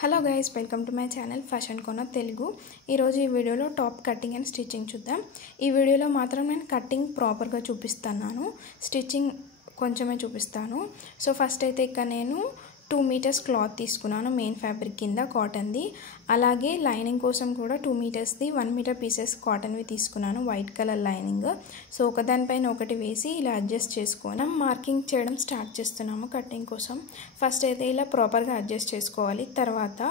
Hello guys, welcome to my channel fashion corner Telugu. ఈరోజు ఈ వీడియోలో టాప్ కటింగ్ అండ్ స్టిచ్చింగ్ చూద్దాం. ఈ వీడియోలో మాత్రం నేను కటింగ్ ప్రాపర్గా చూపిస్తున్నాను, స్టిచ్చింగ్ కొంచెమే చూపిస్తాను. సో ఫస్ట్ అయితే ఇక్కడ నేను 2 మీటర్స్ క్లాత్ తీసుకున్నాను, మెయిన్ ఫ్యాబ్రిక్ కింద కాటన్ది. అలాగే లైనింగ్ కోసం కూడా 2 మీటర్స్ది 1 మీటర్ పీసెస్ కాటన్వి తీసుకున్నాను, వైట్ కలర్ లైనింగ్. సో ఒకదానిపైన ఒకటి వేసి ఇలా అడ్జస్ట్ చేసుకొని మార్కింగ్ చేయడం స్టార్ట్ చేస్తున్నాము కటింగ్ కోసం. ఫస్ట్ అయితే ఇలా ప్రాపర్గా అడ్జస్ట్ చేసుకోవాలి. తర్వాత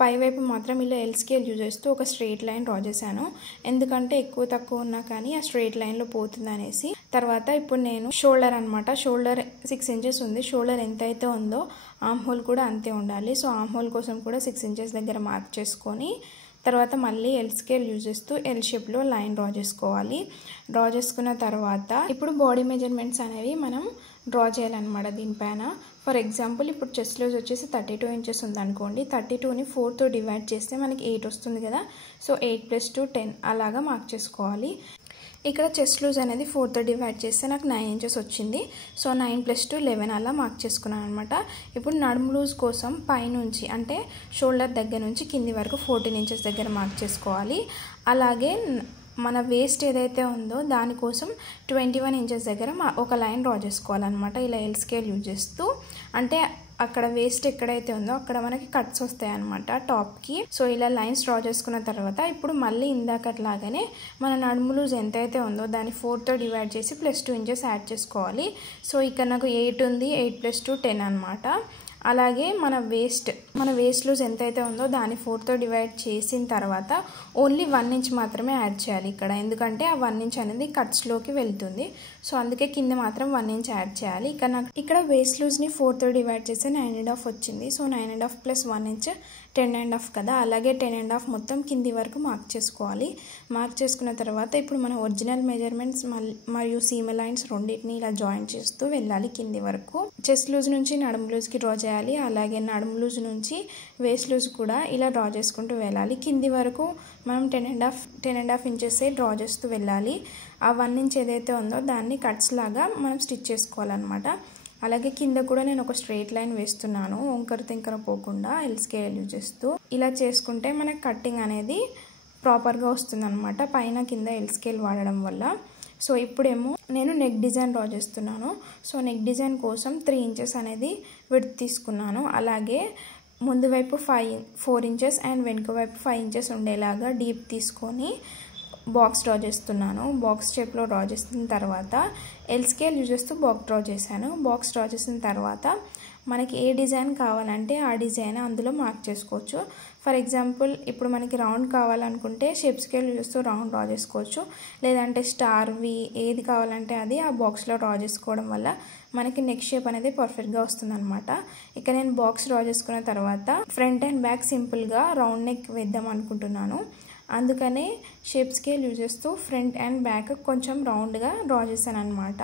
పైవైపు మాత్రం ఇలా ఎల్ స్కేల్ యూజ్ చేస్తూ ఒక స్ట్రైట్ లైన్ డ్రా చేశాను, ఎందుకంటే ఎక్కువ తక్కువ ఉన్నా కానీ ఆ స్ట్రైట్ లైన్లో పోతుంది అనేసి. తర్వాత ఇప్పుడు నేను షోల్డర్ అనమాట, షోల్డర్ 6 ఇంచెస్ ఉంది. షోల్డర్ ఎంత అయితే ఉందో ఆర్మ్ హోల్ కూడా అంతే ఉండాలి. సో ఆర్మ్ హోల్ కోసం కూడా 6 ఇంచెస్ దగ్గర మార్క్ చేసుకొని తర్వాత మళ్ళీ ఎల్ స్కేల్ యూజ్ చేస్తూ ఎల్ షేప్లో లైన్ డ్రా చేసుకోవాలి. డ్రా చేసుకున్న తర్వాత ఇప్పుడు బాడీ మెజర్మెంట్స్ అనేవి మనం డ్రా చేయాలన్నమాట దీనిపైన. ఫర్ ఎగ్జాంపుల్ ఇప్పుడు చెస్ట్ లూజ్ వచ్చేసి 32 ఇంచెస్ ఉందనుకోండి, 32ని 4తో డివైడ్ చేస్తే మనకి 8 వస్తుంది కదా. సో 8 + 2 10 అలాగా మార్క్ చేసుకోవాలి. ఇక్కడ చెస్ట్ లూజ్ అనేది 4తో డివైడ్ చేస్తే నాకు 9 ఇంచెస్ వచ్చింది. సో 9 + 2 11 అలా మార్క్ చేసుకున్నాను అనమాట. ఇప్పుడు నడుము లూజ్ కోసం పైనుంచి అంటే షోల్డర్ దగ్గర నుంచి కింది వరకు 14 ఇంచెస్ దగ్గర మార్క్ చేసుకోవాలి. అలాగే మన వేస్ట్ ఏదైతే ఉందో దానికోసం 21 ఇంచెస్ దగ్గర ఒక లైన్ డ్రా చేసుకోవాలన్నమాట, ఇలా ఎల్ స్కేల్ యూజ్ చేస్తూ. అంటే అక్కడ వేస్ట్ ఎక్కడైతే ఉందో అక్కడ మనకి కట్స్ వస్తాయి అనమాట టాప్కి. సో ఇలా లైన్స్ డ్రా చేసుకున్న తర్వాత ఇప్పుడు మళ్ళీ ఇందాకట్లాగానే మన నడుము లూజ్ ఎంతైతే ఉందో దాన్ని 4తో డివైడ్ చేసి +2 ఇంచెస్ యాడ్ చేసుకోవాలి. సో ఇక్కడ నాకు 8 ఉంది, 8 + 2 10 అనమాట. అలాగే మన వేస్ట్ లూజ్ ఎంతైతే ఉందో దాన్ని 4తో డివైడ్ చేసిన తర్వాత ఓన్లీ 1 ఇంచ్ మాత్రమే యాడ్ చేయాలి ఇక్కడ, ఎందుకంటే ఆ 1 ఇంచ్ అనేది కట్స్లోకి వెళ్తుంది. సో అందుకే కింద మాత్రం 1 ఇంచ్ యాడ్ చేయాలి. ఇక్కడ వేస్ట్ లూజ్ని 4తో డివైడ్ చేస్తే 9.5 వచ్చింది. సో 9.5 + 1 ఇంచ్ 10.5 కదా. అలాగే 10.5 మొత్తం కింది వరకు మార్క్ చేసుకోవాలి. మార్క్ చేసుకున్న తర్వాత ఇప్పుడు మన ఒరిజినల్ మెజర్మెంట్స్ మరియు సీమ లైన్స్ రెండింటిని ఇలా జాయిన్ చేస్తూ వెళ్ళాలి కింది వరకు. చెస్ట్ లూజ్ నుంచి నడుము లూజ్కి డ్రా చేయాలి, అలాగే నడుము లూజ్ నుంచి వేస్ట్ లూజ్ కూడా ఇలా డ్రా చేసుకుంటూ వెళ్ళాలి. కింది వరకు మనం 10.5 ఇంచెస్ డ్రా చేస్తూ వెళ్ళాలి. ఆ 1 ఇంచ్ ఏదైతే ఉందో దాన్ని కట్స్ లాగా మనం స్టిచ్ చేసుకోవాలన్నమాట. అలాగే కింద కూడా నేను ఒక స్ట్రైట్ లైన్ వేస్తున్నాను, వంకర తింకర పోకుండా ఎల్ స్కేల్ యూజ్ చేస్తూ. ఇలా చేసుకుంటే మనకి కట్టింగ్ అనేది ప్రాపర్గా వస్తుంది అనమాట, పైన కింద ఎల్ స్కేల్ వాడడం వల్ల. సో ఇప్పుడేమో నేను నెక్ డిజైన్ డ్రా చేస్తున్నాను. సో నెక్ డిజైన్ కోసం 3 ఇంచెస్ అనేది విడ్త్ తీసుకున్నాను. అలాగే ముందు వైపు 4 ఇంచెస్ అండ్ వెనుక వైపు 5 ఇంచెస్ ఉండేలాగా డీప్ తీసుకొని బాక్స్ డ్రా చేస్తున్నాను. బాక్స్ షేప్లో డ్రా చేసిన తర్వాత ఎల్ స్కేల్ యూజ్ చేస్తూ బాక్స్ డ్రా చేశాను. బాక్స్ డ్రా చేసిన తర్వాత మనకి ఏ డిజైన్ కావాలంటే ఆ డిజైన్ అందులో మార్క్ చేసుకోవచ్చు. ఫర్ ఎగ్జాంపుల్ ఇప్పుడు మనకి రౌండ్ కావాలనుకుంటే షేప్ స్కేల్ యూజ్ చేస్తూ రౌండ్ డ్రా చేసుకోవచ్చు, లేదంటే స్టార్వి ఏది కావాలంటే అది ఆ బాక్స్లో డ్రా చేసుకోవడం వల్ల మనకి నెక్ షేప్ అనేది పర్ఫెక్ట్గా వస్తుంది అనమాట. ఇక నేను బాక్స్ డ్రా చేసుకున్న తర్వాత ఫ్రంట్ అండ్ బ్యాక్ సింపుల్గా రౌండ్ నెక్ వేద్దాం అనుకుంటున్నాను. అందుకనే షేప్ స్కేల్ యూజ్ చేస్తూ ఫ్రంట్ అండ్ బ్యాక్ కొంచెం రౌండ్గా డ్రా చేశాను అనమాట.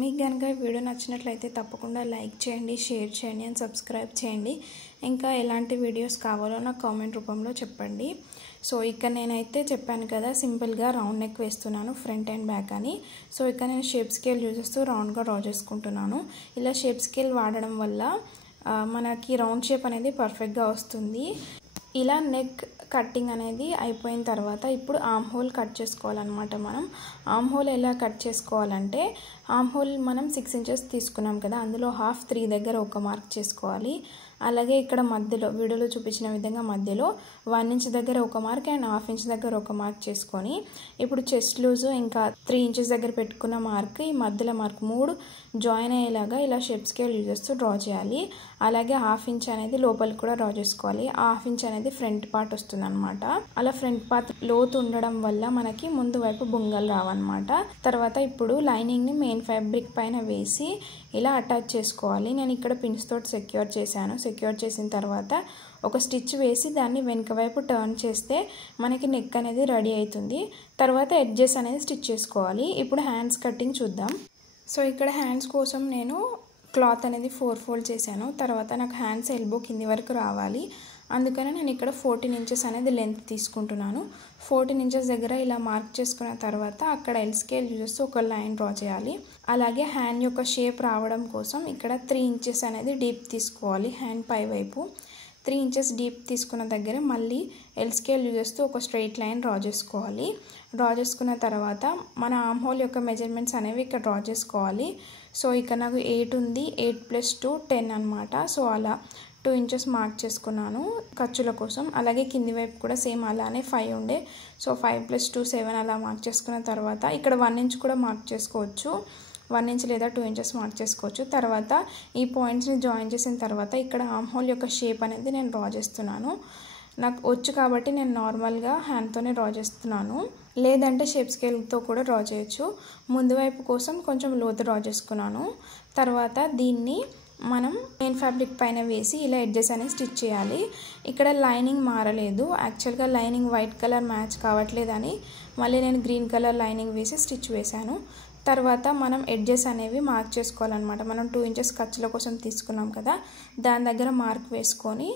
మీకు కనుక వీడియో నచ్చినట్లయితే తప్పకుండా లైక్ చేయండి, షేర్ చేయండి అండ్ సబ్స్క్రైబ్ చేయండి. ఇంకా ఎలాంటి వీడియోస్ కావాలో నాకు కామెంట్ రూపంలో చెప్పండి. సో ఇక్కడ నేనైతే చెప్పాను కదా సింపుల్గా రౌండ్ నెక్ వేస్తున్నాను ఫ్రంట్ అండ్ బ్యాక్ అని. సో ఇక్కడ నేను షేప్ స్కేల్ యూజ్ చేస్తూ రౌండ్గా డ్రా చేసుకుంటున్నాను. ఇలా షేప్ స్కేల్ వాడడం వల్ల మనకి రౌండ్ షేప్ అనేది పర్ఫెక్ట్గా వస్తుంది. ఇలా నెక్ కట్టింగ్ అనేది అయిపోయిన తర్వాత ఇప్పుడు ఆర్మ్ హోల్ కట్ చేసుకోవాలన్నమాట. మనం ఆర్మ్ హోల్ ఎలా కట్ చేసుకోవాలంటే ఆర్మ్ హోల్ మనం 6 ఇంచెస్ తీసుకున్నాం కదా, అందులో ½ 3 దగ్గర ఒక మార్క్ చేసుకోవాలి. అలాగే ఇక్కడ మధ్యలో వీడియోలో చూపించిన విధంగా మధ్యలో 1 ఇంచ్ దగ్గర ఒక మార్క్ అండ్ ½ ఇంచ్ దగ్గర ఒక మార్క్ చేసుకొని ఇప్పుడు చెస్ట్ లూజ్ ఇంకా 3 ఇంచెస్ దగ్గర పెట్టుకున్న మార్క్ ఈ మధ్యలో మార్క్ 3 జాయిన్ అయ్యేలాగా ఇలా షేప్ స్కేల్ యూజ్ చేస్తూ డ్రా చేయాలి. అలాగే ½ ఇంచ్ అనేది లోపలికి కూడా డ్రా చేసుకోవాలి. ½ ఇంచ్ అనేది ఫ్రంట్ పార్ట్ వస్తుంది అనమాట. అలా ఫ్రంట్ పార్ట్ లోతు ఉండడం వల్ల మనకి ముందు వైపు బొంగలు రావన్నమాట. తర్వాత ఇప్పుడు లైనింగ్ని మెయిన్ ఫ్యాబ్రిక్ పైన వేసి ఇలా అటాచ్ చేసుకోవాలి. నేను ఇక్కడ పిన్స్ తోటి సెక్యూర్ చేశాను. సెక్యూర్ చేసిన తర్వాత ఒక స్టిచ్ వేసి దాన్ని వెనుక వైపు టర్న్ చేస్తే మనకి నెక్ అనేది రెడీ అవుతుంది. తర్వాత ఎడ్జెస్ అనేది స్టిచ్ చేసుకోవాలి. ఇప్పుడు హ్యాండ్స్ కటింగ్ చూద్దాం. సో ఇక్కడ హ్యాండ్స్ కోసం నేను క్లాత్ అనేది 4 ఫోల్డ్ చేశాను. తర్వాత నాకు హ్యాండ్స్ ఎల్బో కింది వరకు రావాలి, అందుకని నేను ఇక్కడ 14 ఇంచెస్ అనేది లెంత్ తీసుకుంటున్నాను. 14 ఇంచెస్ దగ్గర ఇలా మార్క్ చేసుకున్న తర్వాత అక్కడ ఎల్ స్కేల్ యూజ్ చేస్తూ ఒక లైన్ డ్రా చేయాలి. అలాగే హ్యాండ్ యొక్క షేప్ రావడం కోసం ఇక్కడ 3 ఇంచెస్ అనేది డీప్ తీసుకోవాలి హ్యాండ్ పై వైపు. 3 ఇంచెస్ డీప్ తీసుకున్న దగ్గర మళ్ళీ ఎల్ స్కేల్ యూజ్ చేస్తూ ఒక స్ట్రైట్ లైన్ డ్రా చేసుకోవాలి. డ్రా చేసుకున్న తర్వాత మన ఆర్మ్ హోల్ యొక్క మెజర్మెంట్స్ అనేవి ఇక్కడ డ్రా చేసుకోవాలి. సో ఇక్కడ నాకు 8 ఉంది, 8 + 2 10 అనమాట. సో అలా 2 ఇంచెస్ మార్క్ చేసుకున్నాను ఖర్చుల కోసం. అలాగే కింది వైపు కూడా సేమ్ అలానే 5 ఉండే. సో 5 + 2 7 అలా మార్క్ చేసుకున్న తర్వాత ఇక్కడ 1 ఇంచ్ కూడా మార్క్ చేసుకోవచ్చు. 1 ఇంచ్ లేదా 2 ఇంచెస్ మార్క్ చేసుకోవచ్చు. తర్వాత ఈ పాయింట్స్ని జాయిన్ చేసిన తర్వాత ఇక్కడ ఆర్మ్ హోల్ యొక్క షేప్ అనేది నేను డ్రా చేస్తున్నాను. నాకు వచ్చు కాబట్టి నేను నార్మల్గా హ్యాండ్తోనే డ్రా చేస్తున్నాను, లేదంటే షేప్ స్కేల్తో కూడా డ్రా చేయొచ్చు. ముందు వైపు కోసం కొంచెం లోతు డ్రా చేసుకున్నాను. తర్వాత దీన్ని మనం మెయిన్ ఫ్యాబ్రిక్ పైన వేసి ఇలా ఎడ్జెస్ అనేవి స్టిచ్ చేయాలి. ఇక్కడ లైనింగ్ మారలేదు, యాక్చువల్గా లైనింగ్ వైట్ కలర్ మ్యాచ్ కావట్లేదని మళ్ళీ నేను గ్రీన్ కలర్ లైనింగ్ వేసి స్టిచ్ వేశాను. తర్వాత మనం ఎడ్జెస్ అనేవి మార్క్ చేసుకోవాలన్నమాట. మనం 2 ఇంచెస్ ఖర్చుల కోసం తీసుకున్నాం కదా, దాని దగ్గర మార్క్ వేసుకొని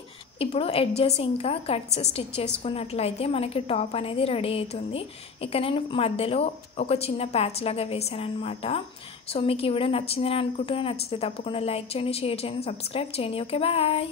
ఇప్పుడు ఎడ్జెస్ ఇంకా కట్స్ స్టిచ్ చేసుకున్నట్లయితే మనకి టాప్ అనేది రెడీ అవుతుంది. ఇక్కడ నేను మధ్యలో ఒక చిన్న ప్యాచ్ లాగా వేసాను అనమాట. సో మీకు ఈ వీడియో నచ్చిందని అనుకుంటున్నా. నచ్చితే తప్పకుండా లైక్ చేయండి, షేర్ చేయండి, సబ్స్క్రైబ్ చేయండి. Okay, bye.